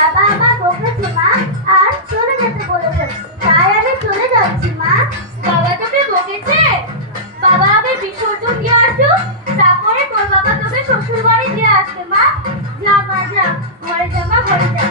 বাবা আমার বকেছে মা, আর চলে যেতে বলেছে, তাই আমি চলে যাচ্ছি মা। বাবা তোকে বকেছে? বাবা আগে বিসর্জন দিয়ে আসুক, তারপরে তোর বাবা তোকে শ্বশুর বাড়ি দিয়ে আসবে মা। যা মা যা, ঘরে যা মা, ঘরে যা।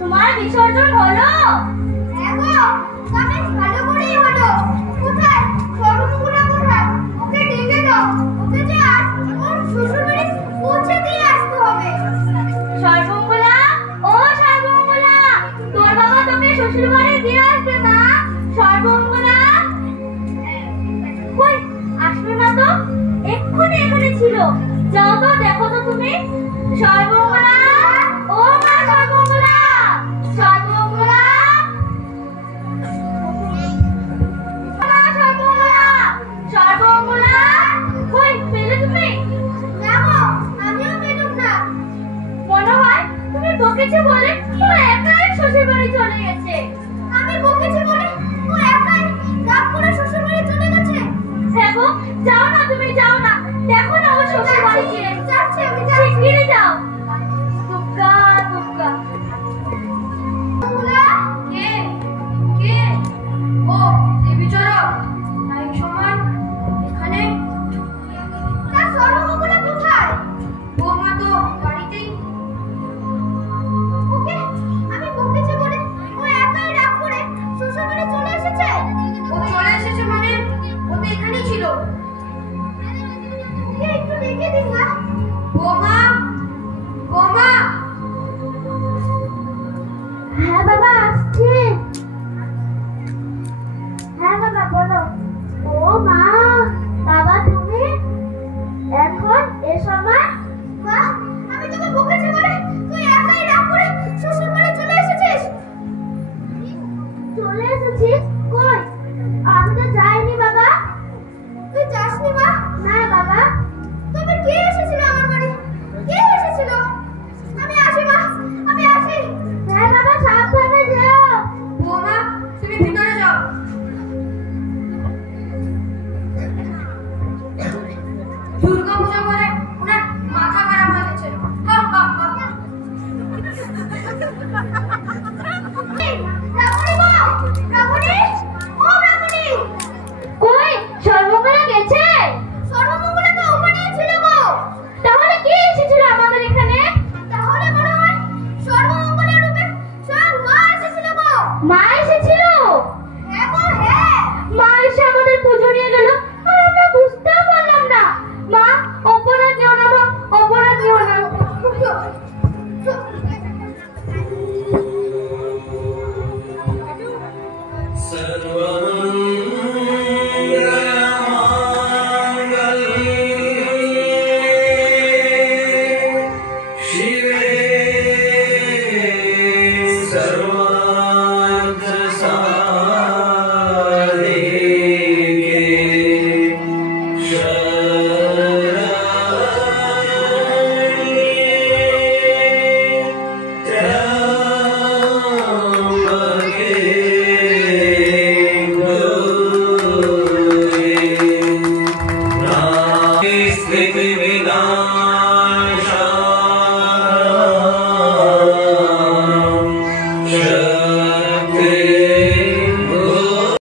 তোমার বিসর্জন হলো? হ্যাঁ গো, তবে ভালো করেই হলো। কোথায় সর্বমঙ্গলা? কোথায়? ওকে ডেকে দাও, ওকে যে আজ ওর শ্বশুর বাড়ি পৌঁছে দিয়ে আসতে হবে। সর্বমঙ্গলা, ও সর্বমঙ্গলা, তোর বাবা তোকে শ্বশুর বাড়ি দিয়ে আসবে মা। সর্বমঙ্গলা কই, আসলো না তো? এক্ষুনি এখানে ছিল, যাও তো দেখো তো তুমি। সর্বমঙ্গলা, ও মা সর্বমঙ্গলা, সর্বমঙ্গলা, মা সর্বমঙ্গলা, সর্বমঙ্গলা, কই পেলে তুমি? দেখো, আমিও পেলাম না। মনে হয় তুমি বকেছে বলে ও একাই শ্বশুর বাড়ি চলে গেছে। আমি বকেছি বলে ও একাই রাগ করে শ্বশুর বাড়ি চলে গেছে। হ্যাঁ গো, যাও না তুমি, যাও না, দেখো না ও শ্বশুর বাড়ি গিয়ে। যাচ্ছি আমি, শিগগিরই যাও। দুগ্গা দুগ্গা। কে কে? ও দেবীচরণ, এই সময় এখানে? তা সর্বমঙ্গলা কোথায়? বৌমা তো বাড়িতেই। ওকে আমি বকেছি বলে ও একাই রাগ করে শ্বশুর বাড়ি চলে এসেছে। ও চলে এসেছে মানে ও তো এখানেই ছিল। ওকে একটু দেখে দিন না। বৌমা, বৌমা। হ্যাঁ বাবা, আসছি। হ্যাঁ বাবা বলো। ও মা, বাবা তুমি এখন এ সময়? মা, আমি তোকে বকেছি বলে তুই একাই রাগ করে শ্বশুর বাড়ি চলে এসেছিস। চলে এসেছিস? কই, আমি তো যাইনি বাবা। তুই যাসনি মা? না বাবা। তবে কে এসেছিল আমার বাড়ি? কে এসেছিল? আমি আসি মা, আমি আসি। হ্যাঁ বাবা, সাবধানে যেও। বৌমা তুমি ভিতরে যাও। দুর্গা পূজা করে ওনার মাথা খারাপ হয়ে গেছে। হা হা হা। রামুনি গো, রামুনি, ও রামুনি। কই, সর্বমঙ্গলা গেছে? সর্বমঙ্গলা তো ওখানেই ছিল গো। তাহলে কে এসেছিল আমাদের এখানে? তাহলে মনে হয় সর্বমঙ্গলা রূপে স্বয়ং মা এসেছিল গো। মা এসেছিল? হ্যাঁ গো, হ্যাঁ। মা এসে আমাদের পুজো নিয়ে গেল, আর আমরা বুঝতেও পারলাম না। মা, অপরাধ নিও না মা, অপরাধ নিও না। Go. স্মৃতি বিনা